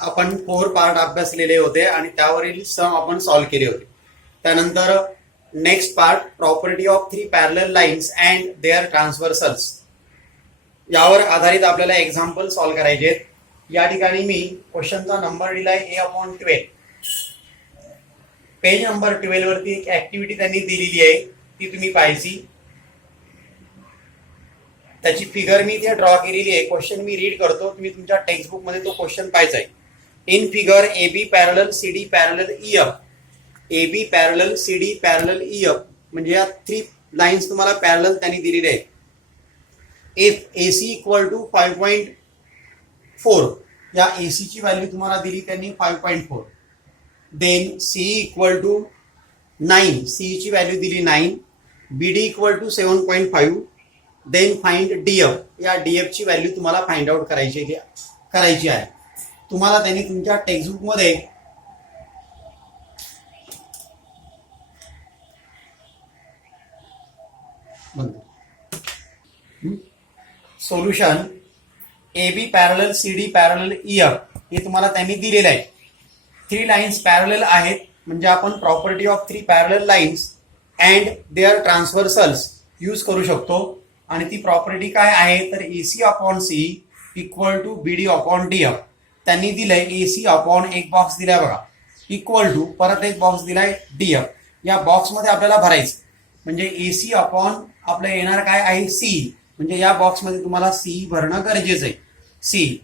आपण 4 पार्ट अभ्यासलेले होते आणि त्यावरील सम आपण सॉल्व्ह केले होते. त्यानंतर next part property of 3 parallel lines and their transversals, यावर आधारित आपल्याला एक्झाम्पल सॉल्व्ह करायचे आहेत. या ठिकाणी मी क्वेश्चनचा नंबर दिलाय A/12. पेज नंबर 12 वरती एक ऍक्टिव्हिटी त्यांनी दिलेली आहे, ती तुम्ही पाहायची. त्याची फिगर मी इथे ड्रॉ केलेली आहे. क्वेश्चन मी रीड करतो, तुम्ही तुमच्या टेक्स्टबुक मध्ये तो क्वेश्चन पाहायचा आहे. In figure AB parallel CD parallel EF, AB parallel CD parallel EF म्हणजे या 3 लाईन्स तुम्हाला पॅरलल त्यांनी दिलेले आहेत. इफ AC इक्वल टू 5.4, या AC ची व्हॅल्यू तुम्हाला दिली त्यांनी 5.4. Then CE equal to 9, CE ची व्हॅल्यू दिली 9. BD equal to 7.5. Then find DF, या DF ची व्हॅल्यू तुम्हाला फाइंड आउट करायची आहे. तुम्हाला त्यांनी तुमच्या टेक्स्टबुक मध्ये solution AB parallel CD parallel EF हे तुम्हाला त्यांनी दिलेलं आहे. 3 लाईन्स पॅरलल आहेत म्हणजे आपण property of 3 parallel lines and their transversals use करू शकतो. आणि ती प्रॉपर्टी काय आहे तर AC upon CE equal to BD upon DF. त्यांनी दिलंय AC अपॉन एक बॉक्स दिलाय बघा, इक्वल टू परत एक बॉक्स दिलाय DF. या बॉक्समध्ये आपल्याला भरायचं म्हणजे AC अपॉन आपलं येणार काय आहे CE, म्हणजे या बॉक्समध्ये तुम्हाला CE भरणं गरजेचं आहे, CE.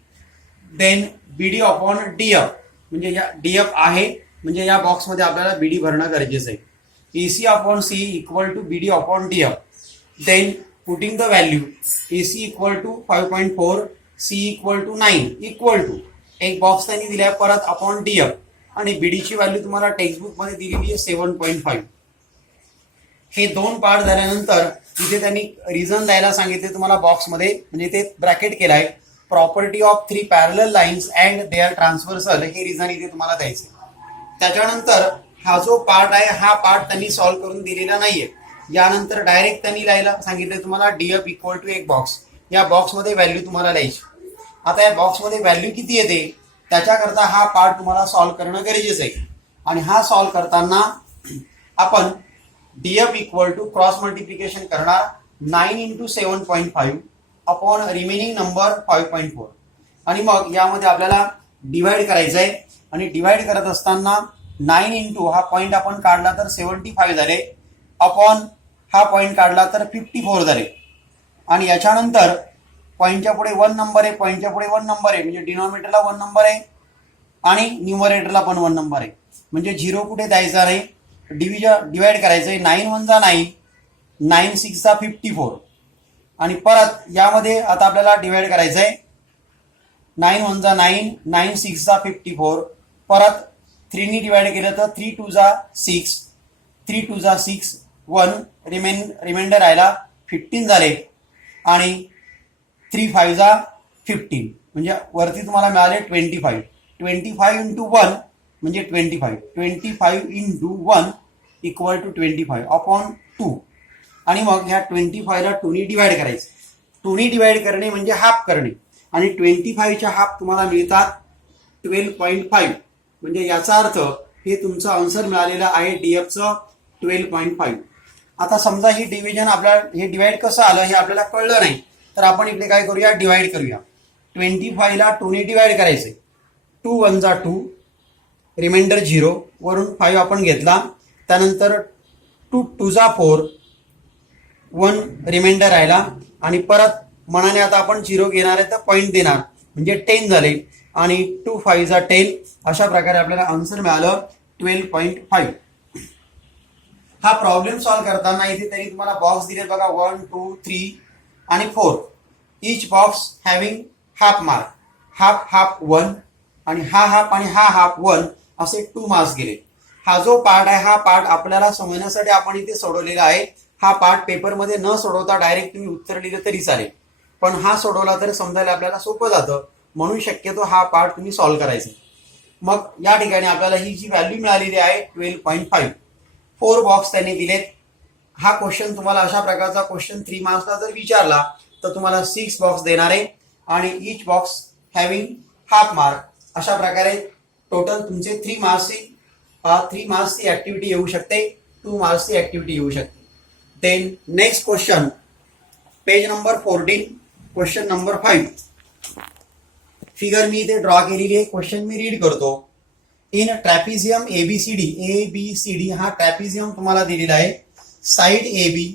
Then BD upon DF म्हणजे या DF आहे म्हणजे या बॉक्समध्ये आपल्याला BD भरणं गरजेचं आहे. AC upon CE equal to BD upon DF. Then putting the value AC equal to 5.4, CE equal to 9 equal to एक बॉक्स त्यांनी दिलाय परत अपॉन DF आणि BD ची व्हॅल्यू तुम्हाला टेक्स्टबुक मध्ये दिलेली आहे 7.5. हे 2 पार्ट झाल्यानंतर इथे त्यांनी रिझन द्यायला सांगितले तुम्हाला बॉक्समध्ये, म्हणजे ते ब्रॅकेट केलाय property of 3 parallel lines and their transversal, हे रिझन इथे तुम्हाला द्यायचे. त्याच्यानंतर हा जो पार्ट आहे हा पार्ट त्यांनी सॉल्व्ह करून दिलेला नाहीये. यानंतर डायरेक्ट त्यांनी लिहायला सांगितलं तुम्हाला DF इक्वल टू एक बॉक्स, या बॉक्समध्ये व्हॅल्यू तुम्हाला लिहायची. आता या बॉक्समध्ये व्हॅल्यू किती येते त्याच्याकरता हा पार्ट तुम्हाला सॉल्व्ह करणं गरजेचं आहे. आणि हा सॉल्व्ह करताना आपण DF equal to cross multiplication करणार 9 इंटू 7.5 अपॉन रिमेनिंग नंबर 5.4 आणि मग यामध्ये आपल्याला डिवाइड करायचं आहे. आणि डिवाइड करत असताना 9 इंटू हा पॉईंट आपण काढला तर 75 झाले, अपॉन हा पॉईंट काढला तर 54 झाले. आणि याच्यानंतर पॉईंटच्या पुढे 1 नंबर आहे, पॉईंटच्या पुढे 1 नंबर आहे म्हणजे डिनॉमिनेटरला 1 नंबर आहे आणि न्यूमरेटरला पण 1 नंबर आहे, म्हणजे 0 कुठे द्यायचा नाही. डिवाइड करायचं आहे. 9 1 जा 9, 9 6 जा 54 आणि परत यामध्ये आता आपल्याला डिवाइड करायचं आहे. 9 1 जा 9, 9 6 जा 54, परत 3 नी डिवाइड केलं तर 3 2 जा 6, 3 2 जा 6, 1 रिमाइंडर राहिला 15 झाले आणि 3 5 जा 15 म्हणजे वरती तुम्हाला मिळाले 25. 25 इंटू 1 म्हणजे 25 इंटू 1 इक्वल टू 25 अपॉन 2. आणि मग ह्या 25 ला 2 नी डिवाइड करायचं. 2 नी डिवाइड करणे म्हणजे हाफ करणे आणि 25च्या हाफ तुम्हाला मिळतात 12.5 म्हणजे याचा अर्थ हे तुमचं आन्सर मिळालेलं आहे DFचं 12.5. आता समजा ही डिव्हिजन आपल्याला हे डिवाइड कसं आलं हे आपल्याला कळलं नाही तर आपण इकडे काय करूया, डिवाइड करूया. 25 ला 2 नी डिवाइड करायचंय. 2 1 जा 2, रिमाइंडर 0, वरून 5 आपण घेतला. त्यानंतर 2 2 जा 4, 1 रिमाइंडर राहिला आणि परत मनाने आता आपण 0 घेणार आहे तर पॉईंट देणार म्हणजे 10 झाले आणि 2 5 जा 10. अशा प्रकारे आपल्याला आन्सर मिळालं 12.5. हा प्रॉब्लेम सॉल्व्ह करताना इथे त्यांनी तुम्हाला बॉक्स दिले बघा 1 2 3 आणि 4. Each box having half mark, half half 1 आणि हा हाफ आणि हा हाफ 1 असे 2 मार्क्स गेले. हा जो पार्ट आहे हा पार्ट आपल्याला समजण्यासाठी आपण इथे सोडवलेला आहे. हा पार्ट पेपरमध्ये न सोडवता डायरेक्ट तुम्ही उत्तर लिहिलं तरी चालेल, पण हा सोडवला तर समजायला आपल्याला सोपं जातं म्हणून शक्यतो हा पार्ट तुम्ही सॉल्व्ह करायचा. मग या ठिकाणी आपल्याला ही जी व्हॅल्यू मिळालेली आहे 12.5. 4 बॉक्स त्यांनी दिलेत. हा क्वेश्चन तुम्हाला अशा प्रकारचा क्वेश्चन 3 मार्क्सला जर विचारला तर तुम्हाला 6 बॉक्स देणार आहे आणि इच बॉक्स हॅव्हिंग हाफ मार्क अशा प्रकारे टोटल तुमचे 3 मार्क्सची ऍक्टिव्हिटी येऊ शकते, 2 मार्क्सची ऍक्टिव्हिटी येऊ शकते. Then next question, page number 14, question number 5. Figure मी इथे ड्रॉ केलेली आहे. क्वेश्चन मी रीड करतो. इन ट्रॅपिझियम एबीसीडी हा ट्रॅपिझियम तुम्हाला दिलेला आहे. Side AB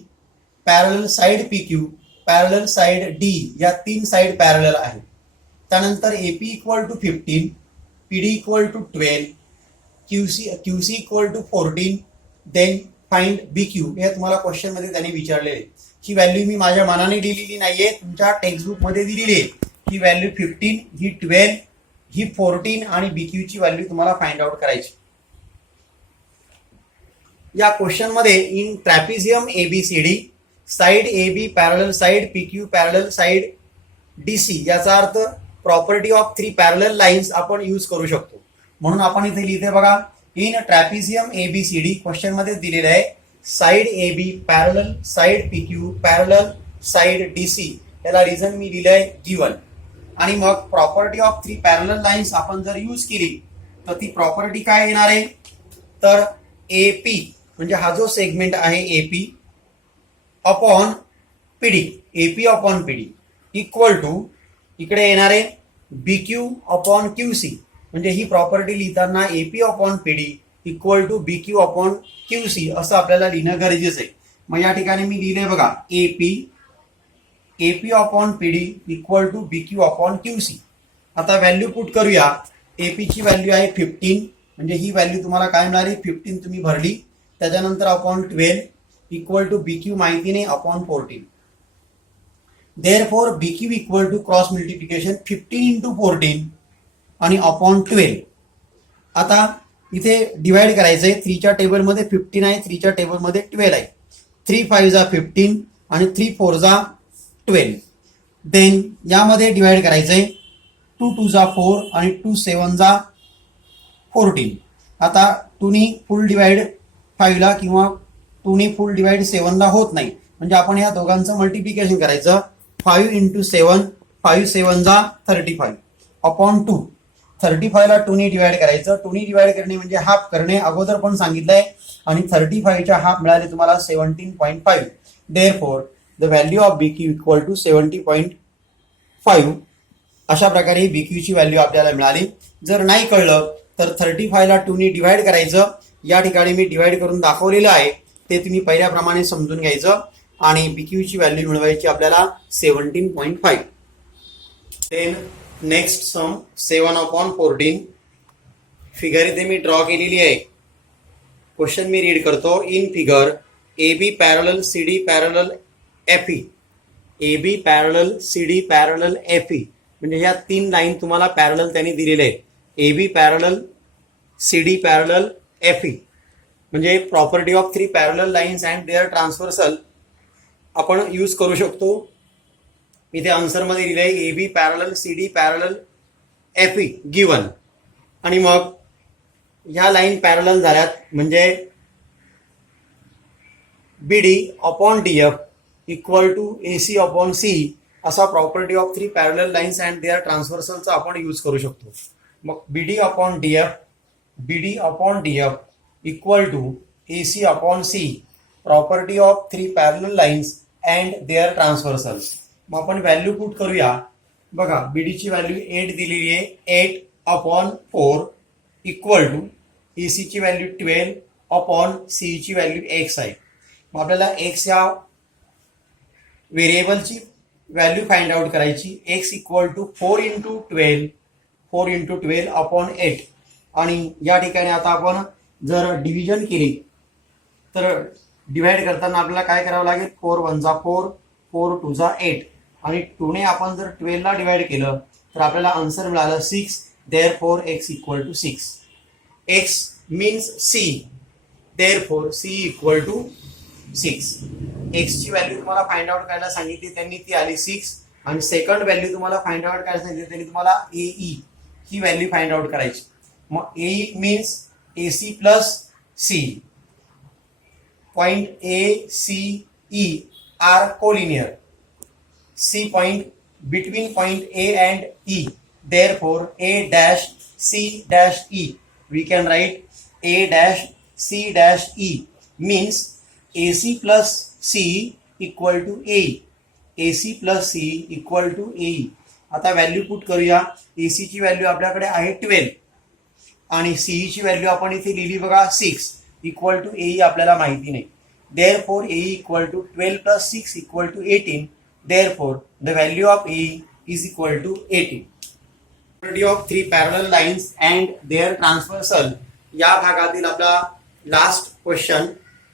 parallel side PQ parallel side D या 3 साइड पॅरलल आहेत. त्यानंतर AP equal to 15, PD equal to 12, QC equal to 14, then find BQ. हे तुम्हाला क्वेश्चन मध्ये त्यांनी विचारलेले. ही व्हॅल्यू मी माझ्या मनाने दिलेली नाहीये, तुमच्या टेक्स्टबुक मध्ये दिलेली आहे. ही व्हॅल्यू 15, ही 12, ही 14 आणि BQ ची व्हॅल्यू तुम्हाला फाइंड आउट करायची. या क्वेश्चन मध्ये in ट्रॅपिझियम ABCD side AB parallel side PQ parallel side DC याचा अर्थ प्रॉपर्टी ऑफ 3 पॅरलल लाईन्स आपण यूज करू शकतो. म्हणून आपण इथे लिहिते बघा, इन ट्रॅपिझियम ABCD क्वेश्चन मध्ये दिलेलं आहे side AB parallel side PQ parallel side DC. याला रिझन मी लिहिलंय गिवन. आणि मग प्रॉपर्टी ऑफ 3 पॅरलल लाईन्स आपण जर यूज केली तर ती प्रॉपर्टी काय येणार आहे, तर AP म्हणजे हा जो सेगमेंट आहे AP upon PD, AP upon PD equal to इकडे येणार आहे BQ अपॉन QC. म्हणजे ही प्रॉपर्टी लिहिताना AP upon PD equal to BQ upon QC असं आपल्याला लिहिणं गरजेचं आहे. मग या ठिकाणी मी लिहिलंय बघा AP upon PD equal to BQ upon QC. आता व्हॅल्यू पुट करूया. AP ची व्हॅल्यू आहे 15, म्हणजे ही व्हॅल्यू तुम्हाला काय मिळाली, 15 तुम्ही भरली. त्याच्यानंतर अपॉन 12 इक्वल टू BQ माहिती नाही upon 14. Therefore BQ equal to cross multiplication 15 into 14 आणि अपॉन 12. आता इथे डिवाइड करायचंय. 3 च्या टेबलमध्ये 15 आहे, 3 च्या टेबलमध्ये 12 आहे. 3 5 जा 15 आणि 3 4 जा 12. देन यामध्ये डिवाइड करायचंय. 2 2 जा 4 आणि 2 7 जा 14. आता 2 नी फुल डिवाइड 5 ला किंवा 2 नी फुल डिवाइड 7 ला होत नाही, म्हणजे आपण या दोघांचं मल्टिप्लिकेशन करायचं. 5 इंटू 7, 5 7 जा 35 अपॉन 2. 35 ला 2 नी डिवाइड करायचं. 2 नी डिवाइड करणे म्हणजे हाफ करणे, अगोदर पण सांगितलंय. आणि 35 च्या हाफ मिळाले तुम्हाला 17.5. Therefore the value of BQ equal to 70.5. अशा प्रकारे BQ ची व्हॅल्यू आपल्याला मिळाली. जर नाही कळलं तर 35 ला 2 नी डिवाइड करायचं. या ठिकाणी मी डिवाइड करून दाखवलेलं आहे, ते तुम्ही पहिल्याप्रमाणे समजून घ्यायचं आणि BQ ची व्हॅल्यू मिळवायची आपल्याला 17.5. Then next sum 7 upon 14. Figure इथे मी ड्रॉ केलेली आहे. क्वेश्चन मी रीड करतो. In figure AB parallel CD parallel FE, AB parallel CD parallel FE म्हणजे ह्या 3 लाईन तुम्हाला पॅरलल त्यांनी दिलेले आहेत. AB parallel CD parallel FE म्हणजे property of 3 parallel lines and their transversal आपण यूज करू शकतो. इथे आन्सर मध्ये दिलंय AB parallel CD parallel FE given. आणि मग ह्या लाईन पॅरलल झाल्यात म्हणजे BD upon DF equal to AC upon C असा property of 3 parallel lines and their ट्रान्सव्हर्सलचा आपण यूज करू शकतो. मग BD upon DF equal to AC upon C property of 3 parallel lines and their ट्रान्सव्हर्सल्स. मग आपण व्हॅल्यू पुट करूया. बघा BD ची व्हॅल्यू 8 दिलेली आहे. 8 अपॉन 4 इक्वल टू AC ची व्हॅल्यू 12 अपॉन C ची व्हॅल्यू x आहे. मग आपल्याला x या व्हेरिएबलची व्हॅल्यू फाइंड आउट करायची. x equal to 4 into 12 upon 8. आणि या ठिकाणी आता आपण जर डिव्हिजन केली तर डिवाइड करताना आपल्याला काय करावं लागेल, 4 1 जा 4, 4 2 जा 8 आणि 2 ने आपण जर 12 ला डिवाइड केलं तर आपल्याला आन्सर मिळालं 6. Therefore x equal to 6. x means C, therefore C equal to 6. x ची व्हॅल्यू तुम्हाला फाइंड आउट करायला सांगितली त्यांनी, ती आली 6. आणि सेकंड व्हॅल्यू तुम्हाला फाइंड आउट करायला सांगितली त्यांनी तुम्हाला AE ही व्हॅल्यू फाइंड आउट करायची. मग AE means AC plus C. Point ACE are collinear. C point between point A and E therefore a dash c dash e, we can write a dash c dash e means ac plus c equal to ae, ac plus c equal to ae. आता value put करूया. AC ची value आपल्याकडे आहे 12 आणि CE ची value आपण इथे लिहिली बघा 6 इक्वल टू एई आपल्याला माहिती नाही. therefore A equal to 12 plus 6 equal टू 18. therefore the value of A is equal to 18. property of three parallel lines and their transversal या भागातील आपला लास्ट क्वेश्चन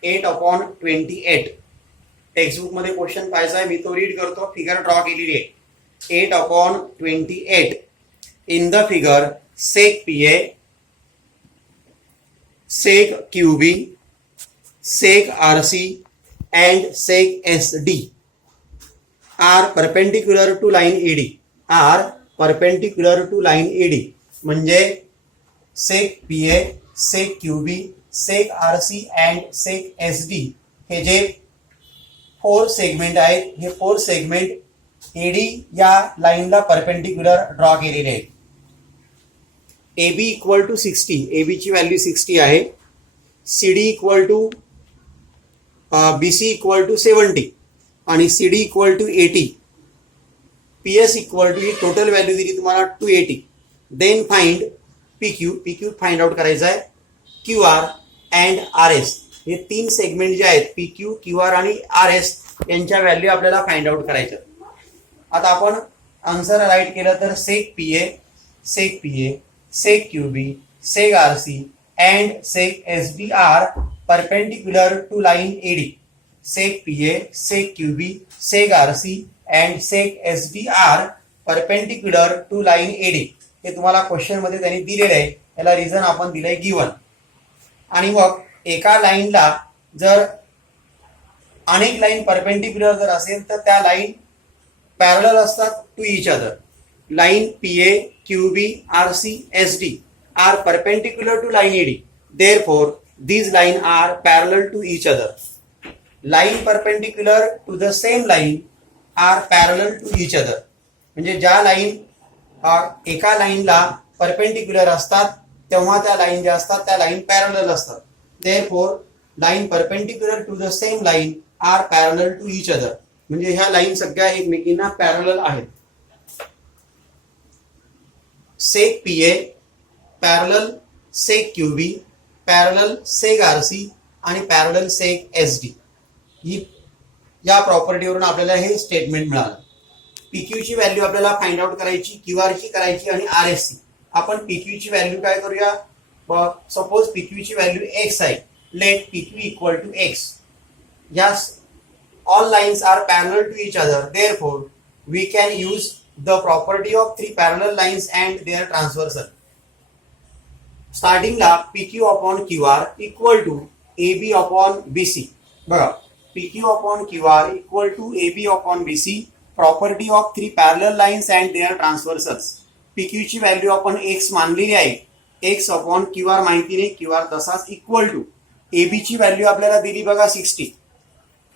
8/28. टेक्स्टबुक मध्ये क्वेश्चन पाहायचा आहे, मी तो रीड करतो. फिगर ड्रॉ केलेली आहे. 8/28. in the figure sec PA, sec QB, sec RC and sec SD are perpendicular to line AD. are perpendicular to line AD म्हणजे sec PA, sec QB, sec RC and sec SD हे जे 4 segment आहेत, हे 4 segment eddy या लाईनला perpendicular draw केलेले आहेत. AB equal to 60, AB ची व्हॅल्यू 60 आहे. CD equal to BC equal to 70 आणि CD equal to 80. PS equal to ही टोटल व्हॅल्यू दिली तुम्हाला 280. Then find PQ find out करायचा आहे. QR अँड RS हे 3 सेगमेंट जे आहेत PQ, QR आणि RS यांच्या व्हॅल्यू आपल्याला फाइंड आउट करायच्या. आता आपण आन्सर राईट केलं तर सेक PA, sec QB, sec RC and sec SB are perpendicular to line AD. sec PA, sec QB, sec RC and sec SB are perpendicular to line AD. हे तुम्हाला question मध्ये त्यांनी दिलेलं आहे. याला रिझन आपण दिलंय गिवन. आणि मग एका लाईनला जर अनेक लाईन परपेंडिक्युलर जर असेल तर त्या लाईन पॅरलल असतात to each other. Line PA, QB, RC, SD are perpendicular to line AD. Therefore, these lines are parallel to each other. Line perpendicular to the same line are parallel to each other. म्हणजे ज्या line एका लाईनला perpendicular असतात तेव्हा त्या line ज्या असतात त्या लाईन पॅरलल असतात. Therefore, line perpendicular to the same line are parallel to each other. म्हणजे ह्या लाईन सगळ्या एकमेकींना पॅरलल आहेत. सेक PA पॅरलल सेक QB, पॅरलल सेक RC आणि पॅरलल सेक SD. ही या प्रॉपर्टीवरून आपल्याला हे स्टेटमेंट मिळालं. PQ ची व्हॅल्यू आपल्याला फाइंड आउट करायची, QR ची करायची आणि RS ची. आपण PQ ची व्हॅल्यू काय करूया. सपोज PQ ची व्हॅल्यू x आहे. Let PQ equal to x. Yes, all lines are parallel to each other. Therefore, we can use the property of three parallel lines and their transversal. Starting ला PQ upon QR equal to AB upon BC. बघा, PQ upon QR equal to AB upon BC. Property of three parallel lines and their transversals. PQ ची value आपण x मानलेली आहे. x upon QR माहिती नाही, QR तसाच equal to AB ची value आपल्याला दिली बघा 60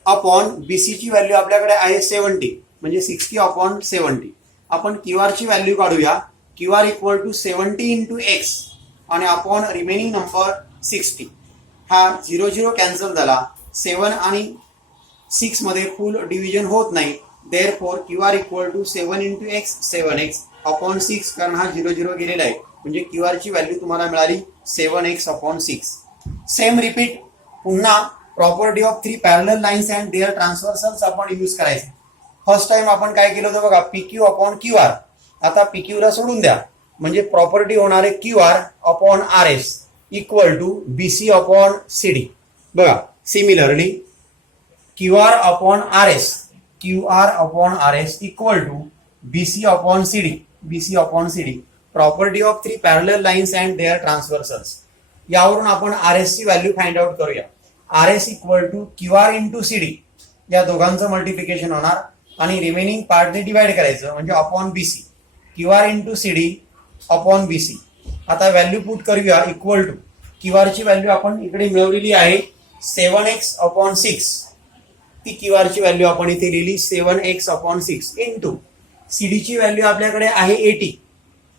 अपॉन BC ची व्हॅल्यू आपल्याकडे आहे 70 म्हणजे 60 अपॉन 70. आपण QR ची व्हॅल्यू काढूया. QR equal to 70 into x आणि अपॉन रिमेनिंग नंबर 60. हा 0 कॅन्सल झाला. 7 आणि 6 मध्ये फुल डिव्हिजन होत नाही. Therefore QR equal to 7 into x 7x upon 6 कारण हा 0 गेलेला आहे म्हणजे QR ची व्हॅल्यू तुम्हाला मिळाली 7x अपॉन 6. सेम रिपीट पुन्हा property of three parallel lines and their transversals आपण यूज करायचे. फर्स्ट टाइम आपण काय केलं होतं बघा PQ अपॉन QR. आता PQ ला सोडून द्या म्हणजे प्रॉपर्टी होणार आहे QR upon RS equal to BC upon CD. बघा similarly QR upon RS equal to BC upon CD. Property of three parallel lines and their transversals. यावरून आपण RS ची व्हॅल्यू फाइंड आउट करूया. RS equal to QR into CD या दोघांचं multiplication होणार आणि remaining पार्टने divide करायचं म्हणजे upon BC. QR into CD upon BC. आता व्हॅल्यू पुट करूया इक्वल टू QR ची व्हॅल्यू आपण इकडे मिळवलेली आहे 7x अपॉन 6. ती QR ची व्हॅल्यू आपण इथे लिहिली 7x अपॉन 6 इंटू CD ची व्हॅल्यू आपल्याकडे आहे 80.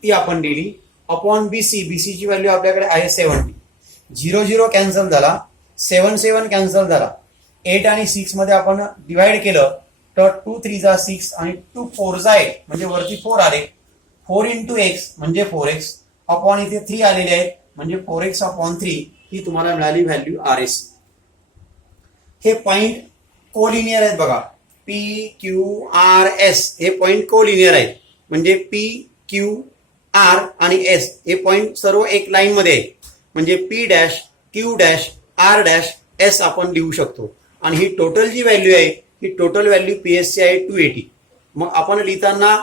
ती आपण लिहिली अपॉन बीसी, बीसीची व्हॅल्यू आपल्याकडे आहे 70. 0 0 कॅन्सल झाला, 7 7 कॅन्सल झाला, 8 आणि 6 मध्ये आपण डिवाइड केलं तर 2 3 जा 6 आणि 2 4 जा 8 म्हणजे वरती 4 आले. 4 इंटू एक्स म्हणजे 4x अपॉन इथे 3 आलेले आहेत म्हणजे 4x अपॉन 3 ही तुम्हाला मिळाली व्हॅल्यू RS. हे पॉइंट कोलिनियर आहेत बघा, PQRS हे पॉइंट कोलिनियर आहेत म्हणजे PQR आणि S हे पॉइंट सर्व एक लाईन मध्ये आहे म्हणजे P dash Q dash R dash S आपण लिहू शकतो. आणि ही टोटल जी व्हॅल्यू आहे ही टोटल व्हॅल्यू PSची आहे 280. मग आपण लिहिताना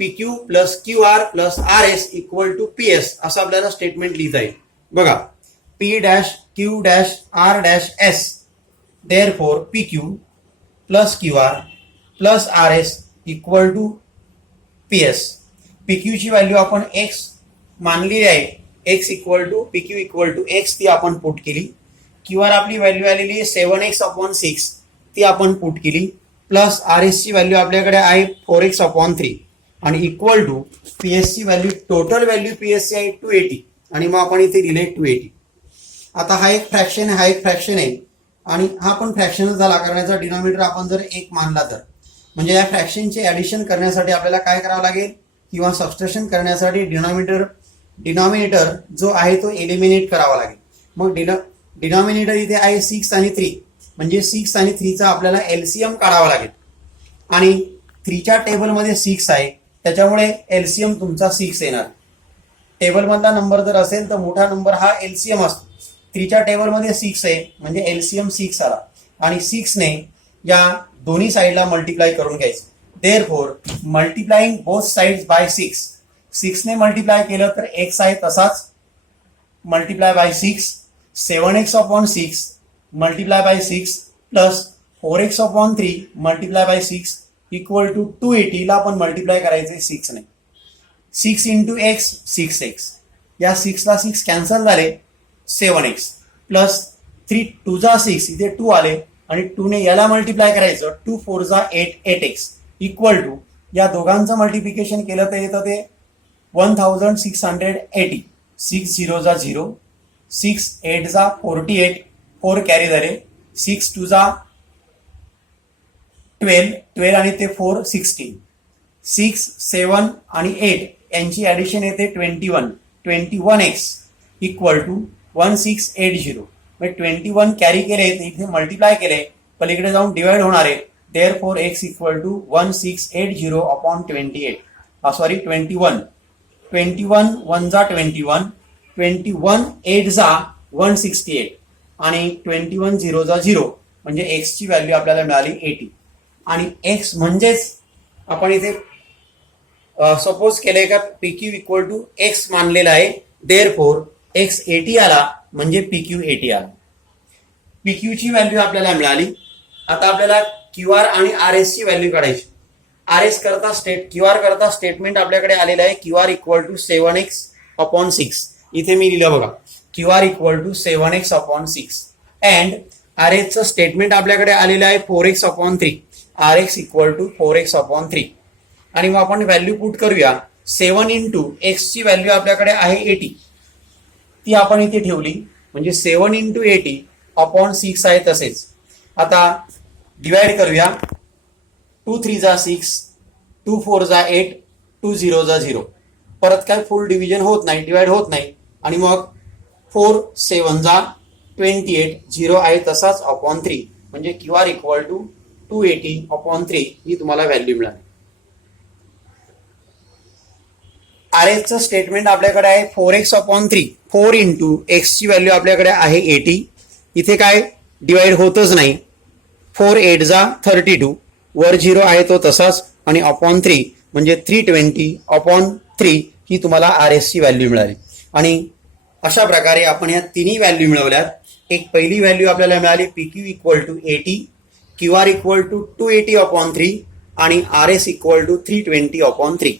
PQ plus QR plus RS equal to PS असं आपल्याला स्टेटमेंट लिहिता येईल. बघा P dash Q dash R dash S therefore PQ plus QR plus RS equal to PS. PQ ची व्हॅल्यू आपण X मानलेली आहे, X equal to PQ equal to X ती आपण पुट केली. QR आपली व्हॅल्यू आलेली आहे 7x अपॉन 6 ती आपण पुट केली प्लस RS ची व्हॅल्यू आपल्याकडे आहे 4x अपॉन 3 आणि इक्वल टू PS ची व्हॅल्यू टोटल व्हॅल्यू PS ची आहे 280 आणि मग आपण इथे दिले 280. आता हा एक फ्रॅक्शन आहे, हा एक फ्रॅक्शन आहे आणि हा पण फ्रॅक्शनच झाला करण्याचा डिनॉमिनेटर आपण जर 1 मानला तर म्हणजे या फ्रॅक्शनचे ऍडिशन करण्यासाठी आपल्याला काय करावं लागेल किंवा सबस्ट्रॅक्शन करण्यासाठी डिनॉमिनेटर जो आहे तो एलिमिनेट करावा लागेल. मग डिनॉमिनेटर इथे आहे 6 आणि 3 म्हणजे 6 आणि 3 चा आपल्याला एलसीएम काढावा लागेल आणि 3च्या टेबलमध्ये 6 आहे त्याच्यामुळे एलसीएम तुमचा 6 येणार. टेबलमधला नंबर जर असेल तर मोठा नंबर हा एलसीएम असतो. 3च्या टेबलमध्ये 6 आहे म्हणजे एलसीएम 6 आला आणि 6 ने या दोन्ही साईडला मल्टिप्लाय करून घ्यायचं. Therefore multiplying both sides by 6 ने मल्टिप्लाय केलं तर x आहे तसाच multiply by 6 7x upon 6 multiply by 6 plus 4x upon 3 multiply by 6 equal to 280 ला आपण मल्टिप्लाय करायचे 6 ने. 6 इंटू एक्स 6x या 6 ला 6 कॅन्सल झाले 7x प्लस 3 2 जा 6 इथे 2 आले आणि 2 ने याला मल्टिप्लाय करायचं 2 4 जा 8x इक्वल टू या दोघांचं मल्टिप्लिकेशन केलं तर येतं ते 1680. 6 0 जा 0 6 8 जा 48 4 कॅरी झाले 6 2 जा 12 आणि ते 4 16 6 7 आणि 8 यांची ऍडिशन येते 21x इक्वल टू 1680. म्हणजे 21 कॅरी केले इथे मल्टिप्लाय केले पलीकडे जाऊन डिवाइड होणार आहे. Therefore x equal to 1680 upon 28 sorry 21 1 जा 21 21 8 जा 168 आणि 21 0 जा 0 म्हणजे x ची व्हॅल्यू आपल्याला मिळाली 80. आणि x म्हणजेच आपण इथे सपोज केले का PQ इक्वल टू x मानलेला आहे. देअरफॉर x 80 आला म्हणजे PQ 80 आला. PQ ची व्हॅल्यू आपल्याला मिळाली. आता आपल्याला QR आणि RS ची व्हॅल्यू काढायची. RS करता QR करता स्टेटमेंट आपल्याकडे आलेलं आहे QR equal to 7x upon 6 इथे मी लिहिलं बघा QR equal to 7x upon 6 and RS चं स्टेटमेंट आपल्याकडे आलेलं आहे 4x upon 3 RX equal to 4x upon 3 आणि मग आपण व्हॅल्यू पुट करूया 7 इंटू एक्स ची व्हॅल्यू आपल्याकडे आहे 80 ती आपण इथे ठेवली म्हणजे 7 इंटू 80 अपॉन 6 आहे तसेच. आता डिवाइड करूया 2 3 जा 6 2 4 जा 8 2 0 जा 0 परत काय फुल डिव्हिजन होत नाही डिवाइड होत नाही आणि मग 4 7 जा 28 0 आहे तसाच अपॉन 3 म्हणजे QR इक्वल टू 280 अपॉन 3 ही तुम्हाला व्हॅल्यू मिळाली. RS चं स्टेटमेंट आपल्याकडे आहे 4x अपॉन 3 4 इंटू एक्स ची व्हॅल्यू आपल्याकडे आहे 80 इथे काय डिवाइड होतच नाही 4 8 जा 32 वर 0 आहे तो तसाच आणि अपॉन 3 म्हणजे 320 अपॉन 3 ही तुम्हाला RS ची व्हॅल्यू मिळाली. आणि अशा प्रकारे आपण या तिन्ही व्हॅल्यू मिळवल्यात. एक पहिली व्हॅल्यू आपल्याला मिळाली PQ equal to 80 QR equal to 280 upon 3 आणि RS इक्वल टू 320 अपॉन 3.